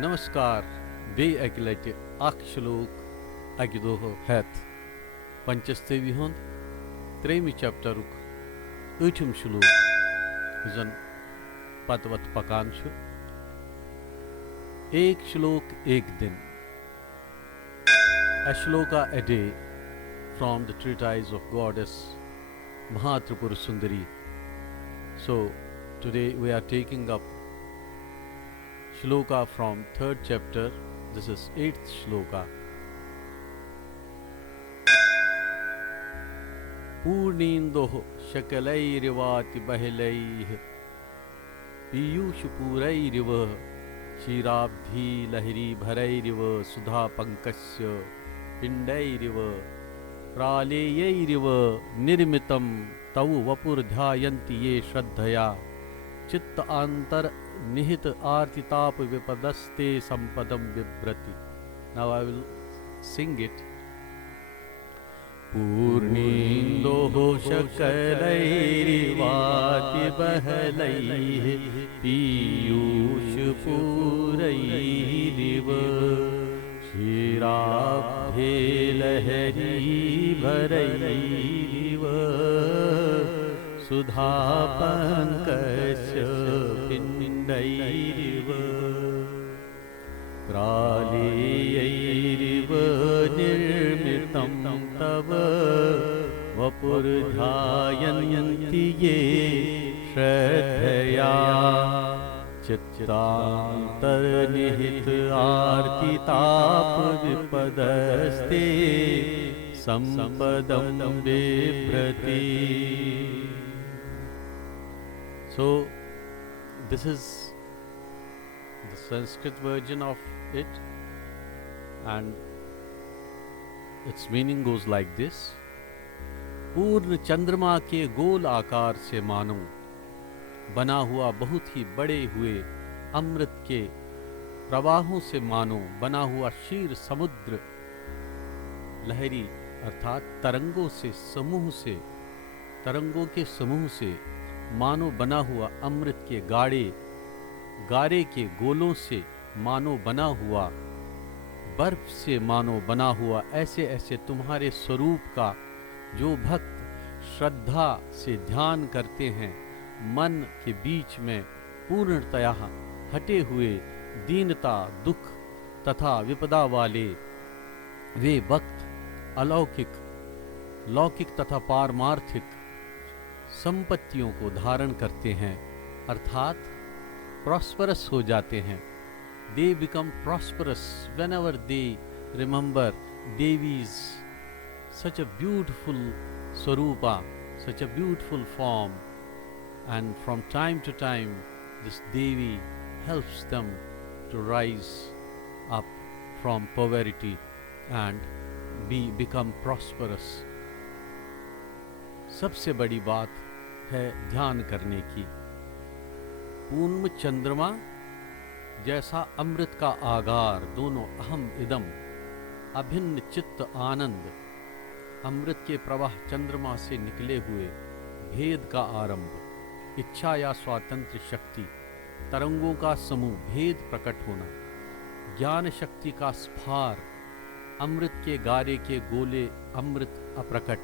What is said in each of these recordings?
Namaskar, be eklete Akh Shlok Aki Doh het Panchastawi hond tremi chapteruk Ichum Shlok zan patvat pakan chu Ek Shlok Ek Din, a Shloka a day from the treatise of Goddess Mahatripura Sundari. So today we are taking up Shloka from 3rd chapter. This is 8th Shloka. Purnindoh Shakalairivati Bahilaih Piyush Purairiva Shirabdhi Lahiri Bharairiva Sudha Pankasya Pindairiva Praleyairiva Nirmitam Tavu Vapur Dhyayanti Ye Shraddhaya Chitta Antar Nihit Artitap Vipadaste Sampadam Vibrati. Now I will sing it. Purnindoh Shakalairivati Bahalaihi Piyush Purairiva Shirabdhe Lahari Bharairiva Sudha Pankasya Pindairiva Praleyairiva Nirmitam Tava Vapur Dhyayanti Ye Shraddhaya Chittantar Nihit Artitap Vipadaste Sampadam Vibrati. So this is the Sanskrit version of it, and its meaning goes like this. पूर्ण चंद्रमा के गोल आकार से मानो बना हुआ बहुत ही बड़े हुए अमृत के प्रवाहों से मानो बना हुआ क्षीर समुद्र लहरी अर्थात तरंगों के समूह से मानो बना हुआ अमृत के गारे के गोलों से मानो बना हुआ बर्फ से मानो बना हुआ ऐसे ऐसे तुम्हारे स्वरूप का जो भक्त श्रद्धा से ध्यान करते हैं मन के बीच में पूर्णतया हटे हुए दीनता दुख तथा विपदा वाले वे भक्त लौकिक तथा पारमार्थिक संपत्तियों को धारण करते हैं अर्थात प्रॉस्परस हो जाते हैं. They become prosperous whenever they remember Devi's such a beautiful swarupa, such a beautiful form, and from time to time this Devi helps them to rise up from poverty and become prosperous. सबसे बड़ी बात है ध्यान करने की. पूर्ण चंद्रमा जैसा अमृत का आगार दोनों अहम इदम अभिन्न चित्त आनंद अमृत के प्रवाह चंद्रमा से निकले हुए भेद का आरंभ इच्छा या स्वातंत्र शक्ति तरंगों का समूह भेद प्रकट होना ज्ञान शक्ति का स्फार अमृत के गारे के गोले अमृत अप्रकट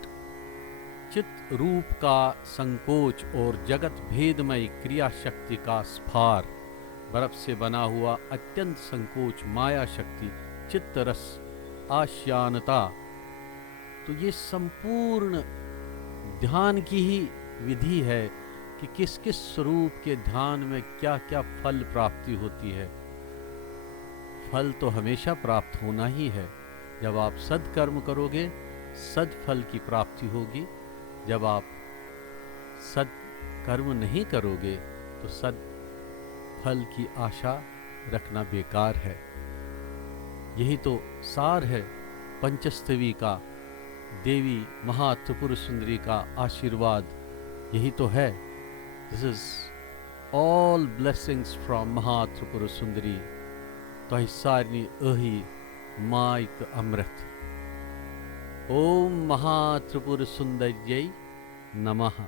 चित्त रूप का संकोच और जगत भेदमय क्रिया शक्ति का स्फार बर्फ से बना हुआ अत्यंत संकोच माया शक्ति चित्त रस आश्यानता. तो ये संपूर्ण ध्यान की ही विधि है कि किस किस स्वरूप के ध्यान में क्या क्या फल प्राप्ति होती है. फल तो हमेशा प्राप्त होना ही है. जब आप सद्कर्म करोगे सद्फल की प्राप्ति होगी. जब आप सद्कर्म नहीं करोगे तो सद्फल की आशा रखना बेकार है. यही तो सार है पंचस्तवी का. देवी महात्रिपुर सुंदरी का आशीर्वाद यही तो है. This is all blessings from Mahatripur सुंदरी. तो सारनी अहि माइक अमृत. ओम महात्रिपुर सुंदर्यै नमः.